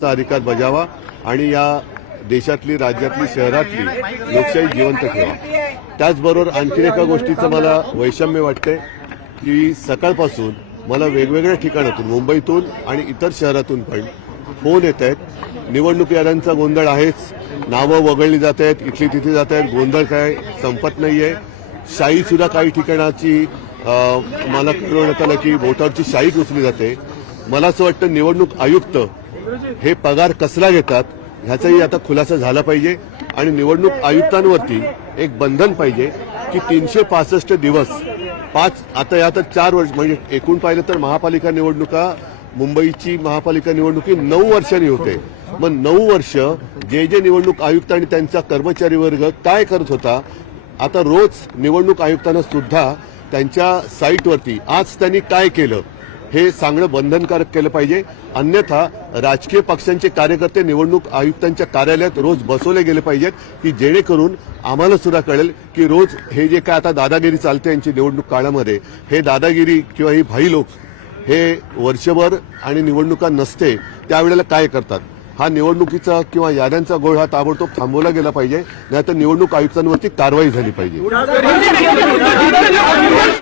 चा अधिकार बजावा आणि या देशातली राज्यातली शहरातली लोकशाही जिवंत ठेवा। त्याचबरोबर आणखी एका गोष्टीचं मला वैषम्य वाटते की सकाळपासून मला वेगवेगळ्या ठिकाणातून मुंबईतून आणि इतर शहरातून पण फोन येत आहेत। निवडणूक याद्यांचा गोंधळ आहेच, नावं वगळली जात आहेत, इथली तिथे जात आहेत, गोंधळ काय संपत नाहीये। शाही सुद्धा काही ठिकाणाची मला कळवण्यात आलं की बोटावरची शाही घुसली जाते। मला असं वाटतं निवडणूक आयुक्त हे पगार कसला घेतात ह्याचाही आता खुलासा झाला पाहिजे आणि निवडणूक आयुक्तांवरती एक बंधन पाहिजे की 365 दिवस आता यात 4 वर्ष म्हणजे एकूण पाहिलं तर महापालिका निवडणुका मुंबईची महापालिका निवडणुकी 9 वर्षांनी होते। मग 9 वर्ष जे निवडणूक आयुक्त आणि त्यांचा कर्मचारी वर्ग काय करत होता, आता रोज निवडणूक आयुक्तांना सुद्धा त्यांच्या साईटवरती आज त्यांनी काय केलं हे सांगणं बंधनकारक केलं पाहिजे। अन्यथा राजकीय पक्षांचे कार्यकर्ते निवडणूक आयुक्तांच्या कार्यालयात रोज बसवले गेले पाहिजेत की जेणेकरून आम्हाला सुद्धा कळेल की रोज हे जे काय आता दादागिरी चालते यांची निवडणूक काळामध्ये, हे दादागिरी किंवा ही भाई लोक हे वर्षभर आणि निवडणुका नसते त्यावेळेला काय करतात। हा निवडणुकीचा किंवा याद्यांचा गोळ हा ताबडतोब थांबवला गेला पाहिजे, नाहीतर निवडणूक आयुक्तांवरती कारवाई झाली पाहिजे।